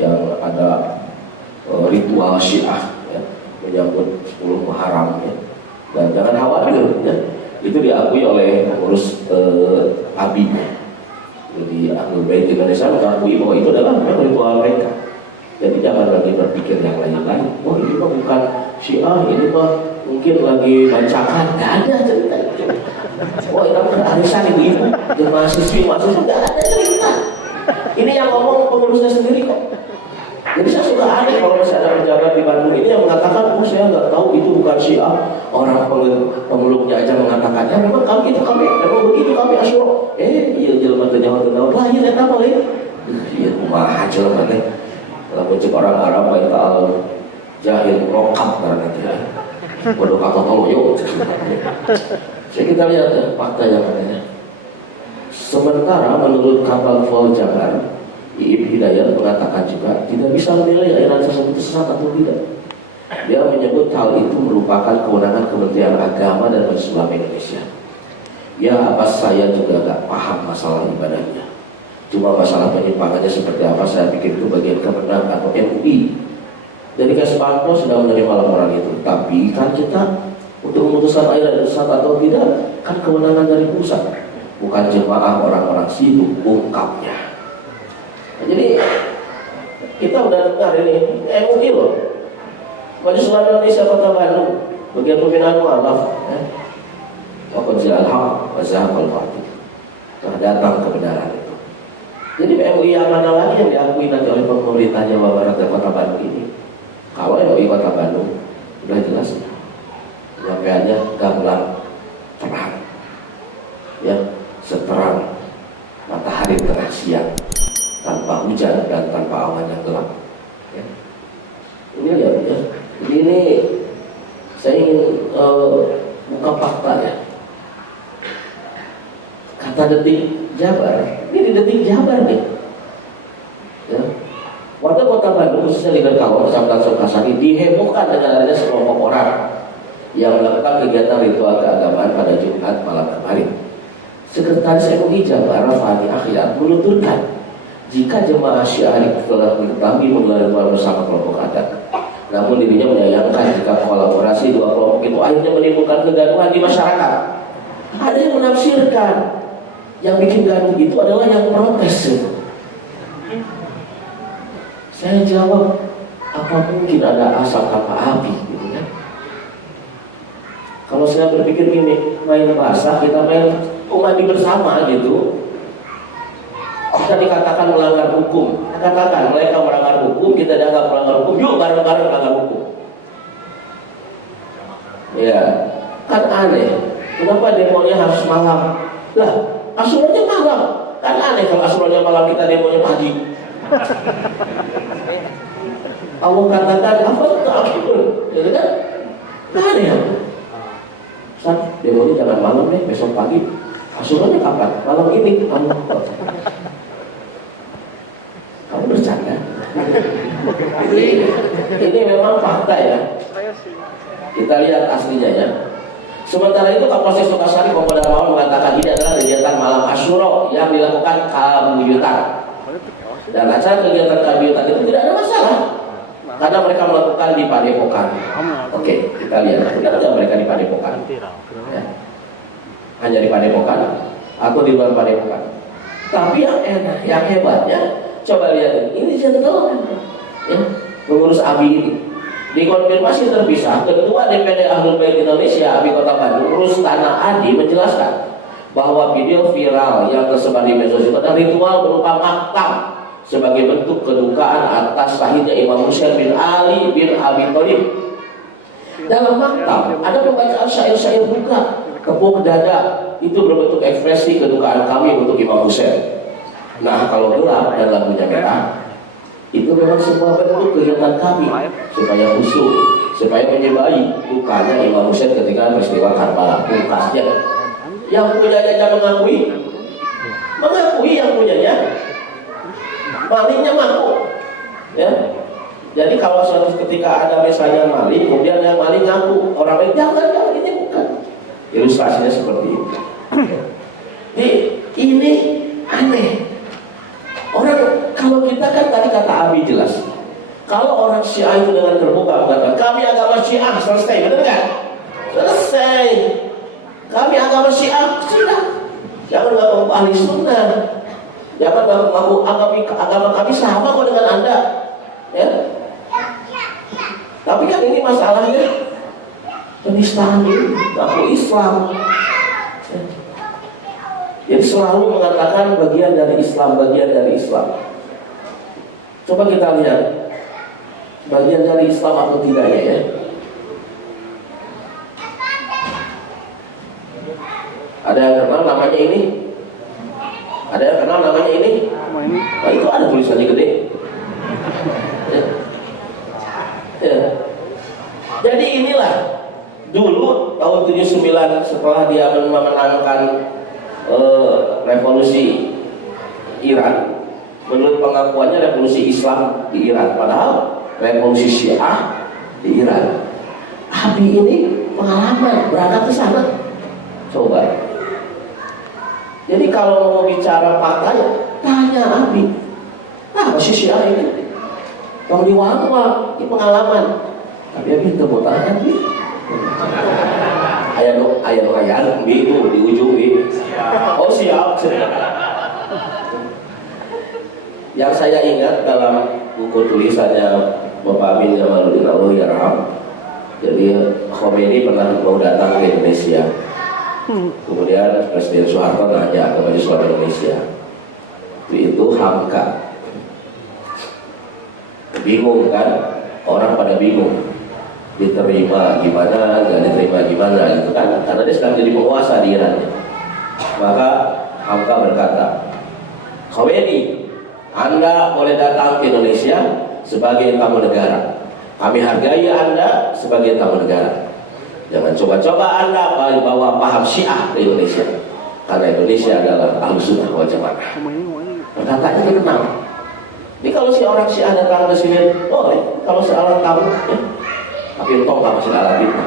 yang ada ritual Syiah ya, menyambut 10 Muharram ya. Dan jangan khawatir ya, itu diakui oleh pengurus ABI. Jadi Ahlul Bait Indonesia mengakui bahwa itu adalah memang ritual mereka. Jadi jangan lagi berpikir yang lain-lain. Oh ini mah bukan Syiah, ini mah mungkin lagi bancakan. Gak ada cerita itu. Oh ini mah arisan ibu-ibu, mahasiswa gak ada cerita. Ini yang ngomong pengurusnya sendiri kok. Jadi saya suka aneh kalau masih ada pejabat di Bandung ini yang mengatakan, oh saya nggak tahu itu bukan Syiah. Orang pemeluknya aja mengatakannya, memang kami itu kami, memang begitu kami Asyura. Iya jelema teh nyawa teh naon. Lah ieu eta mah lain. Iya kumaha jelema teh. Lamun cek orang Arab bae al jahil rokap karena teh. Bodoh kata toloyo. Jadi kita lihat ya fakta yang adanya. Sementara menurut kapal Vol Jabar, Iib Hidayat mengatakan juga tidak bisa menilai aliran tersebut sesat atau tidak. Dia menyebut hal itu merupakan kewenangan Kementerian Agama dan Majelis Ulama Indonesia. Ya apa saya juga gak paham masalah ibadahnya. Cuma masalah penyimpangannya seperti apa saya pikir itu bagian Kemenang atau MUI. Jadi Kesbangko sudah menerima laporan itu. Tapi kan kita untuk memutuskan aliran sesat atau tidak kan kewenangan dari pusat, bukan jemaah orang-orang sibuk ungkapnya. Jadi kita udah dengar ini MUI loh, Majelis Ulama Indonesia Kota Bandung, bagian pembinaan mualaf ya. Wa qad ja'al haq wa zahaqal batil. Telah datang kebenaran itu. Jadi MUI yang mana lagi yang diakui nanti oleh pemerintah Jawa Barat dan Kota Bandung ini? Kalau MUI Kota Bandung udah jelas penyampaiannya gamblang terang ya, seterang matahari tengah siang, tanpa hujan dan tanpa awan yang gelap ya. Ini lihat ya, jadi ini saya ingin buka fakta ya. Kata Detik Jabar, ini di Detik Jabar nih ya. Warga Kota Bandung khususnya Liga Kawon, Kecamatan Sukasari dihebohkan dengan adanya sekelompok orang yang melakukan kegiatan ritual keagamaan pada Jumat malam kemarin. Sekretaris MUI Jabar Fani Akhyar menuturkan, jika jemaah Syiah telah diketahui menggelar ritual bersama kelompok adat, namun dirinya menyayangkan jika kolaborasi dua kelompok itu akhirnya menimbulkan kegaduhan di masyarakat. Ada yang menafsirkan yang bikin gaduh itu adalah yang protes. Saya jawab, apa mungkin ada asap tanpa api gitu kan? Kalau saya berpikir gini, main basah kita main mandi bersama gitu. Kita dikatakan melanggar hukum, katakan mereka melanggar hukum, kita dianggap melanggar hukum, yuk bareng-bareng melanggar hukum. Ya, kan aneh. Kenapa demonya harus malam? Lah, Asyuranya malam. Kan aneh kalau Asyuranya malam kita demonya pagi. Allah katakan apa itu? Ya kan? Aneh ya. Saat demonya jangan malam deh, besok pagi. Asyuranya kapan? Malam ini. Kamu bercanda? Ini memang fakta ya. Kita lihat aslinya ya. Sementara itu Kapolsek Sukasari Kompol Darmawan mengatakan ini adalah kegiatan malam Asyura yang dilakukan kabuyutan. Dan acara kegiatan kabuyutan itu tidak ada masalah karena mereka melakukan di Padepokan. Oke, kita lihat. Tidak ada mereka di Padepokan. Ya. Hanya di Padepokan atau di luar Padepokan. Tapi yang enak, yang hebatnya, coba lihat ini gentleman ya, pengurus ABI ini dikonfirmasi terpisah. Ketua DPD Ahlul Bait Indonesia ABI Kota Bandung Rustana Adi menjelaskan bahwa video viral yang tersebar di media sosial adalah ritual berupa maktam sebagai bentuk kedukaan atas sahihnya Imam Husain bin Ali bin Abi Thalib. Dalam maktam ada pembacaan syair-syair buka, tepuk dada, itu berbentuk ekspresi kedukaan kami untuk Imam Husain. Nah kalau gelap dan lampunya merah, itu memang sebuah bentuk kegiatan kami supaya khusyuk, supaya menyebai dukanya Imam Husain ketika peristiwa Karbala. Pungkasnya yang punyanya jangan mengakui yang punyanya, malingnya ngaku ya. Jadi kalau suatu ketika ada misalnya maling, kemudian yang maling ngaku, orang lain jangan ini bukan. Ilustrasinya seperti itu. Jadi ini aneh. Orang kalau kita kan tadi kata Abi jelas Kalau orang Syiah itu dengan terbuka mengatakan kami agama Syiah, selesai, benar nggak? Selesai. Kami agama Syiah, sudah. Jangan ngaku ahli sunnah. Jangan ngaku agama kami sama kok dengan Anda. Ya. Tapi kan ini masalahnya penistaan ini, ngaku Islam. Ya. Jadi selalu mengatakan bagian dari Islam, bagian dari Islam. Coba kita lihat bagian dari Islam atau tidaknya ya. Ada yang kenal namanya ini? Ada yang kenal namanya ini? Nah, itu ada tulisannya gede. Ya. Ya. Jadi inilah dulu tahun 79 setelah dia memenangkan revolusi Iran, menurut pengakuannya revolusi Islam di Iran, padahal revolusi Syiah di Iran. Habib ini pengalaman berangkat ke sana. Coba. Jadi kalau mau bicara faktanya, tanya Habib. Apa sih Syiah ini? Yang diwang-wang, ini pengalaman. Tapi Habib itu mau tanya Habib. Ayat itu di ujung ini. Oh siap. Yang saya ingat dalam buku tulisannya Bapak Amin Jamaluddin Allahyarham, jadi Khomeini pernah mau datang ke Indonesia. Kemudian Presiden Soeharto nanya ke Majelis Ulama Indonesia. Itu Hamka. Bingung kan? Orang pada bingung. Diterima gimana, nggak diterima gimana gitu kan? Karena dia sedang jadi penguasa di Iran. Maka Hamka berkata, Khomeini, Anda boleh datang ke Indonesia sebagai tamu negara. Kami hargai Anda sebagai tamu negara. Jangan coba-coba Anda bawa paham Syiah ke Indonesia, karena Indonesia adalah Ahlussunnah wal Jamaah. Perkataannya dikenal. Ini kalau si orang Syiah datang ke sini, boleh. Kalau seorang tamu, ya. Tapi entong nggak masih alat kita.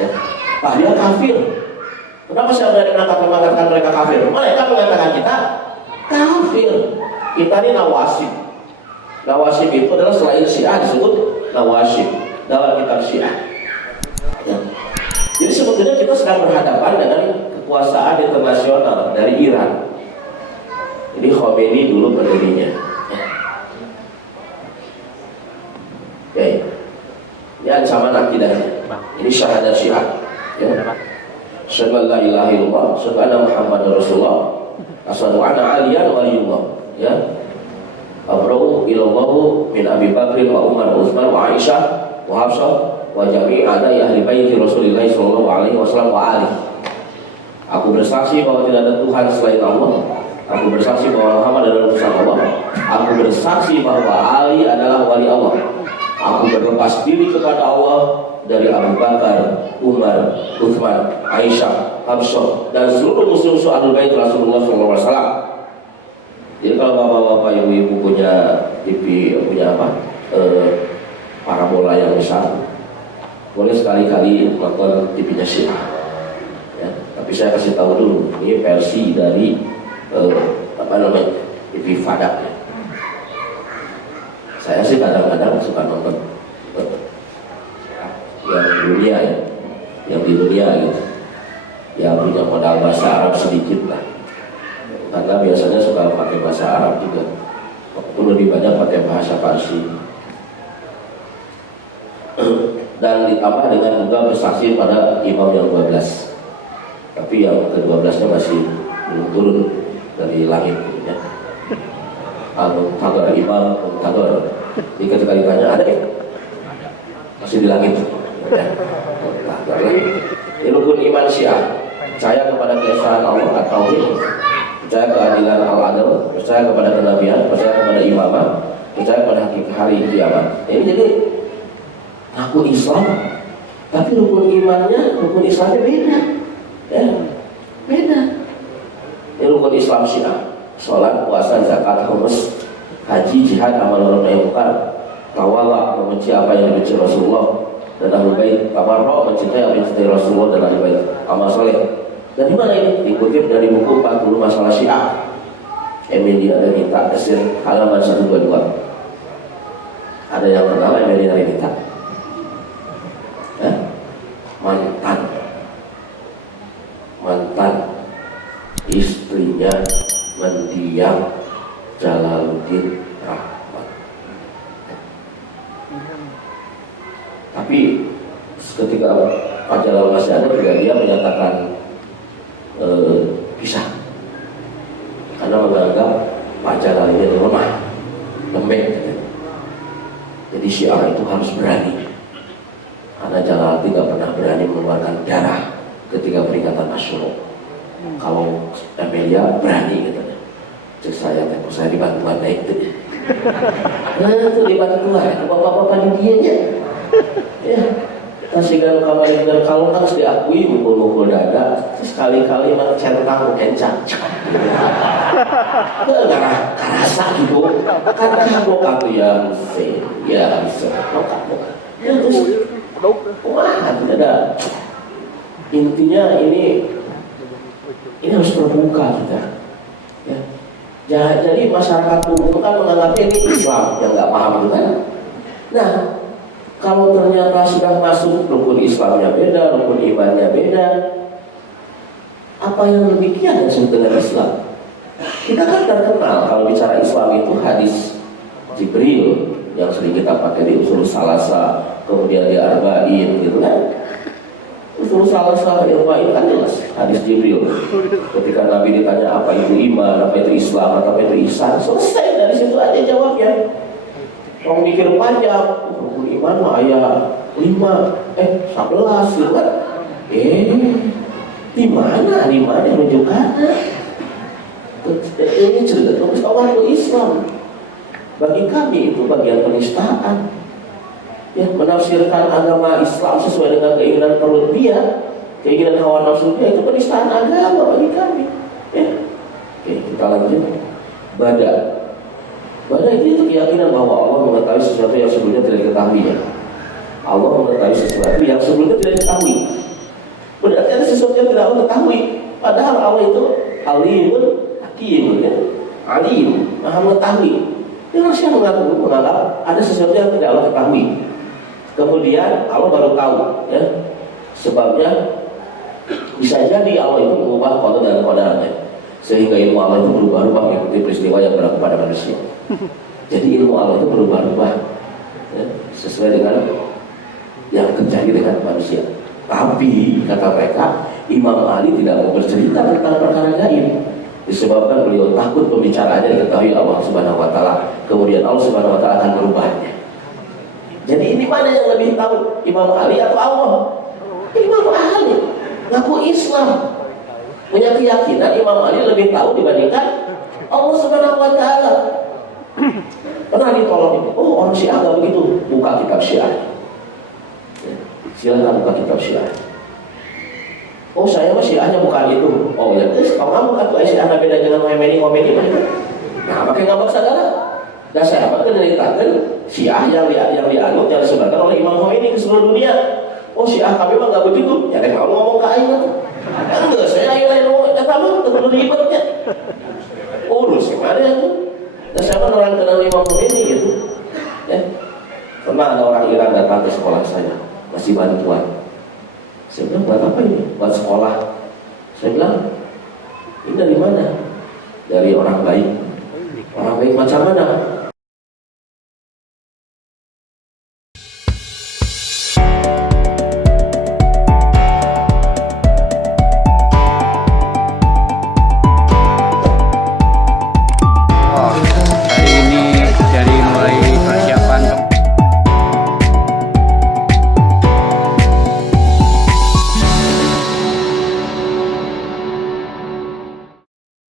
Ya. Dia kafir. Kenapa saya berani mengatakan mereka kafir? Mereka mengatakan kita kafir. Kita ini nawasib. Nawasib itu adalah selain Syiah disebut nawasib dalam kitab Syiah. Ya. Jadi sebetulnya kita sedang berhadapan dengan kekuasaan internasional dari Iran. Ini Khomeini dulu pendirinya. Ya. Ini ancaman akidahnya. Ini syahadat Syiah. Ya. Asyhadu an la ilaha illallah, asyhadu anna Muhammadar Rasulullah, asyhadu anna Aliyan waliyullah. Ya. Abra'u ilallahu min Abi Bakrin wa Umar wa Utsman wa Aisyah wa Hafsah wa jami' adai ahli baiti Rasulullah sallallahu alaihi wasallam wa ali. Aku bersaksi bahwa tidak ada Tuhan selain Allah. Aku bersaksi bahwa Muhammad adalah utusan Allah. Aku bersaksi bahwa Ali adalah wali Allah. Aku berlepas diri kepada Allah dari Abu Bakar, Umar, Utsman, Aisyah, Hafsah dan seluruh musuh-musuh Ahlul Bait Rasulullah sallallahu alaihi wasallam. Jadi kalau bapak-bapak ibu-ibu punya TV, punya apa? Parabola yang besar, boleh sekali-kali nonton TV-nya Syiah. Ya, tapi saya kasih tahu dulu, ini versi dari apa namanya? TV Fadak. Ya. Saya sih kadang-kadang suka nonton yang di dunia ya, yang di dunia gitu. Ya punya modal bahasa Arab sedikit lah. Karena biasanya suka pakai bahasa Arab juga. Waktu lebih banyak pakai bahasa Farsi. Dan ditambah dengan juga bersaksi pada imam yang 12. Tapi yang ke-12-nya masih belum turun dari langit ya. Al-Muqtadar, Imam Muqtadar. Jadi ketika ditanya ada ya? Masih di langit ya. Ini rukun iman Syiah. Percaya kepada keesaan Allah atau percaya keadilan al-adl, percaya kepada kenabian, percaya kepada imamah, percaya kepada hari kiamat. Ini jadi aku Islam, tapi rukun imannya, rukun Islamnya beda, ya, beda. Ini rukun Islam Syiah: sholat, puasa, zakat, humus, haji, jihad, amal ma'ruf nahi munkar, tawalla, membenci apa yang dibenci Rasulullah dan Ahlul Bait, tabarra, mencintai apa yang dicintai Rasulullah dan Ahlul Bait, amal soleh. Dan di mana ini? Dikutip dari buku 40 Masalah Syiah, Emilia dan Kita Kesir, halaman 122. Ada yang kenal Emilia Renita? Mantan istrinya mendiang Jalaluddin Rahmat. Tapi ketika Pak Jalal masih ada juga dia menyatakan pisah karena menganggap Pak Jalal ini lemah, lembek. Jadi Syiah itu harus berani, karena Jalaluddin tidak pernah berani mengeluarkan darah ketika peringatan Asyura. Kalau Emilia berani katanya. Cek saya dibantuan naik tuh. Nah itu dibantuan, bapak-bapak di dianya. Ya, kasihkan kamar dan kalau harus diakui mukul-mukul dada, sekali-kali mah centang kencang. Enggak kerasa gitu. Kan kamu aku ya bisa. Kamu. Ya terus wah, ada. Intinya ini harus terbuka kita. Ya, jadi masyarakat umum kan menganggapnya ini Islam yang nggak paham itu kan. Nah, kalau ternyata sudah masuk rukun Islamnya beda, rukun imannya beda, apa yang demikian yang disebut dengan Islam? Kita kan terkenal kalau bicara Islam itu hadis Jibril yang sering kita pakai di usul salasa, kemudian di arba'in gitu kan. Usul salasa arba'in kan jelas hadis Jibril. Ketika Nabi ditanya apa itu iman, apa itu Islam, apa itu ihsan, selesai dari situ aja jawabnya. Mau mikir panjang, rukun iman mah ayat 5, 11 gitu kan. Di mana yang menunjukkan? Ini cerita terus Allah itu Islam. Bagi kami itu bagian penistaan. Ya, menafsirkan agama Islam sesuai dengan keinginan perut dia, keinginan hawa nafsu dia, itu penistaan agama bagi kami. Ya. Oke, kita lanjut. Bada itu keyakinan bahwa Allah mengetahui sesuatu yang sebelumnya tidak diketahui. Ya. Allah mengetahui sesuatu yang sebelumnya tidak diketahui. Berarti ada sesuatu yang tidak Allah ketahui. Padahal Allah itu Alimun Hakim, ya. Alim, Maha mengetahui. Dia masih menganggap ada sesuatu yang tidak Allah ketahui. Kemudian Allah baru tahu, ya. Sebabnya bisa jadi Allah itu mengubah qada dan qadarnya, sehingga ilmu Allah itu berubah-ubah mengikuti peristiwa yang berlaku pada manusia. Jadi ilmu Allah itu berubah-ubah, ya, sesuai dengan yang terjadi dengan manusia. Tapi kata mereka, Imam Ali tidak mau bercerita tentang perkara gaib, disebabkan beliau takut pembicaraannya diketahui Allah Subhanahu Wa Taala. Kemudian Allah Subhanahu Wa Taala akan merubahnya. Jadi ini mana yang lebih tahu, Imam Ali atau Allah? Imam Ali ngaku Islam, punya keyakinan Imam Ali lebih tahu dibandingkan Allah Subhanahu Wa Taala. Pernah ditolong ini, oh orang Syiah nggak begitu, buka kitab Syiah. Silakan buka kitab Syiah. Oh saya mah Syiahnya bukan itu. Oh ya, terus kalau kamu kan tuh Syiah beda dengan Khomeini mah. Nah, pakai ngambek segala. Dan saya akan menceritakan Syiah yang dianut yang disebarkan oleh Imam Khomeini ke seluruh dunia. Oh Syiah kami mah nggak begitu. Ya kan kalau ngomong ke aing kan enggak saya lain ngomong kata mah terlalu ribetnya. Urus gimana itu? Dan saya kan orang kenal Imam Khomeini gitu. Ya. Pernah ada orang Iran datang ke sekolah saya, ngasih bantuan. Saya bilang, buat apa ini? Buat sekolah. Saya bilang, ini dari mana? Dari orang baik. Orang baik macam mana?